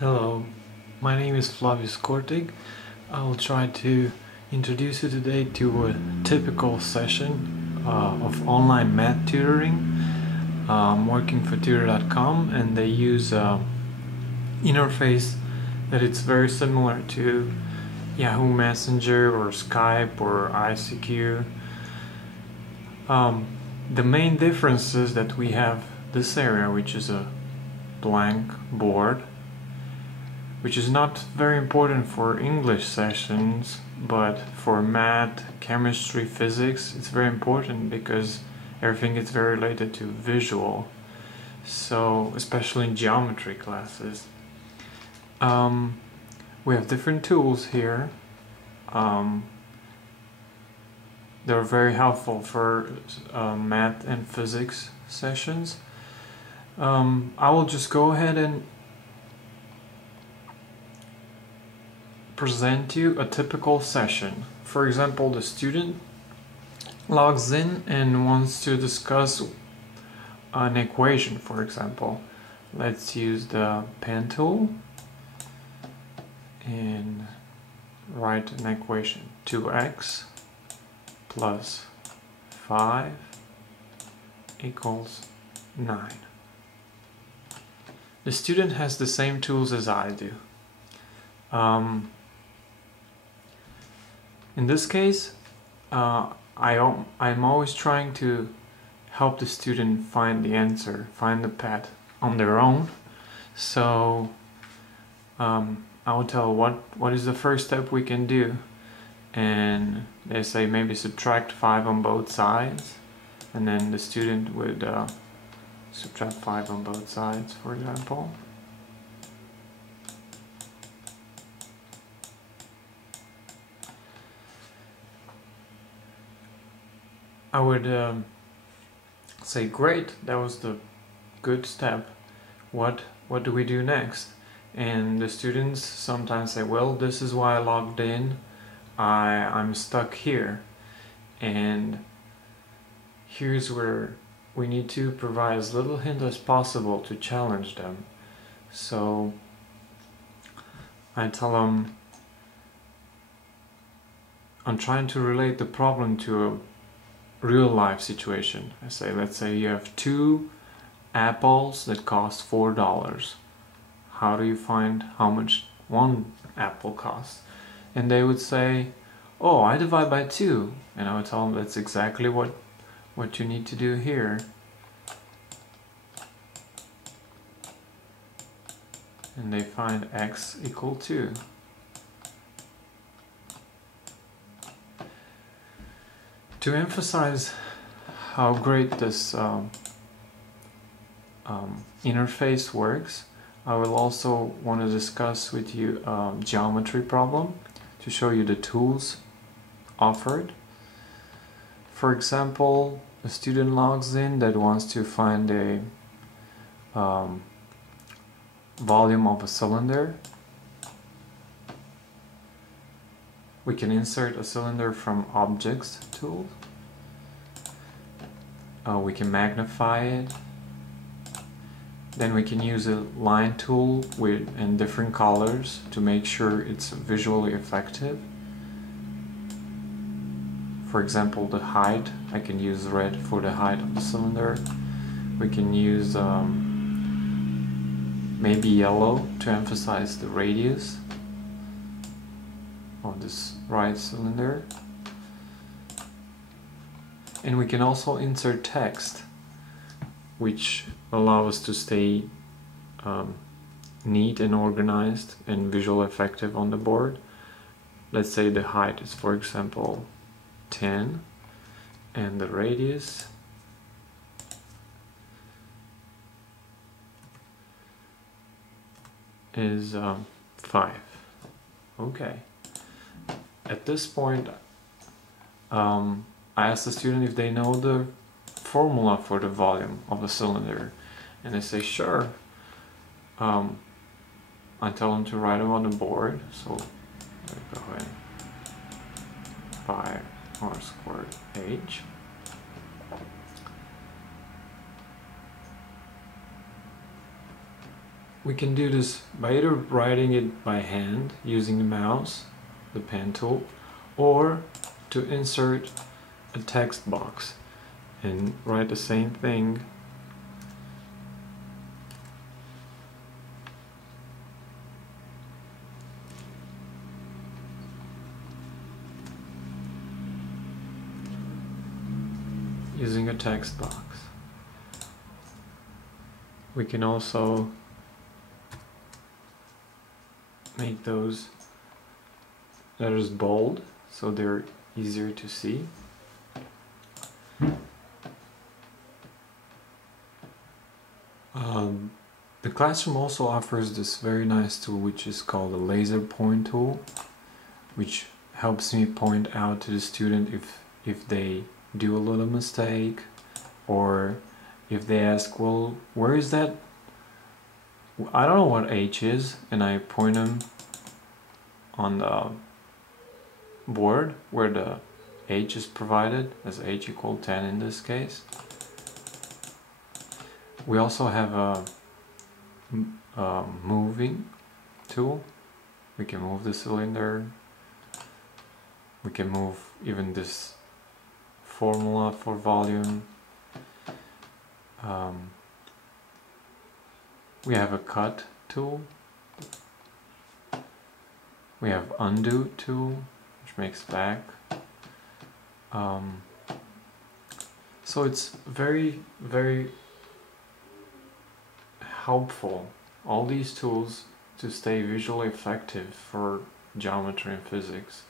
Hello, my name is Flavius Kortig. I will try to introduce you today to a typical session of online math tutoring. I'm working for tutor.com and they use an interface that it's very similar to Yahoo Messenger or Skype or ICQ. The main difference is that we have this area, which is a blank board, which is not very important for English sessions, but for math, chemistry, physics, it's very important because everything is very related to visual. So, especially in geometry classes. We have different tools here. They're very helpful for math and physics sessions. I will just go ahead and present you a typical session. For example, the student logs in and wants to discuss an equation, for example. Let's use the pen tool and write an equation. 2x plus 5 equals 9. The student has the same tools as I do. In this case, I'm always trying to help the student find the answer, find the path on their own. So I will tell what is the first step we can do, and they say maybe subtract 5 on both sides, and then the student would subtract 5 on both sides, for example. I would say, great, that was the good step. What do we do next? And the students sometimes say, well, this is why I logged in. I'm stuck here. And here's where we need to provide as little hint as possible to challenge them. So I tell them, I'm trying to relate the problem to a real life situation. I say, let's say you have 2 apples that cost $4. How do you find how much one apple costs? And they would say, oh, I divide by 2. And I would tell them that's exactly what you need to do here. And they find x equal 2. To emphasize how great this interface works, I will also want to discuss with you a geometry problem to show you the tools offered. For example, a student logs in that wants to find a volume of a cylinder. We can insert a cylinder from Objects tool. We can magnify it. Then we can use a line tool in different colors to make sure it's visually effective. For example, the height, I can use red for the height of the cylinder. We can use maybe yellow to emphasize the radius of this right cylinder. And we can also insert text, which allow us to stay neat and organized and visually effective on the board. Let's say the height is, for example, 10 and the radius is 5. Okay. At this point, I ask the student if they know the formula for the volume of the cylinder, and they say sure. I tell them to write them on the board, so go ahead. 5 r squared h. we can do this by either writing it by hand using the mouse, the pen tool, or to insert a text box and write the same thing using a text box. We can also make those letters bold so they're easier to see. The classroom also offers this very nice tool which is called a laser point tool, which helps me point out to the student if they do a little mistake, or if they ask, well, where is that? I don't know what H is, and I point them on the board where the H is provided, as H equal 10 in this case. We also have a moving tool. We can move the cylinder. We can move even this formula for volume. We have a cut tool. We have undo tool, which makes back. So it's very, very helpful, all these tools, to stay visually effective for geometry and physics.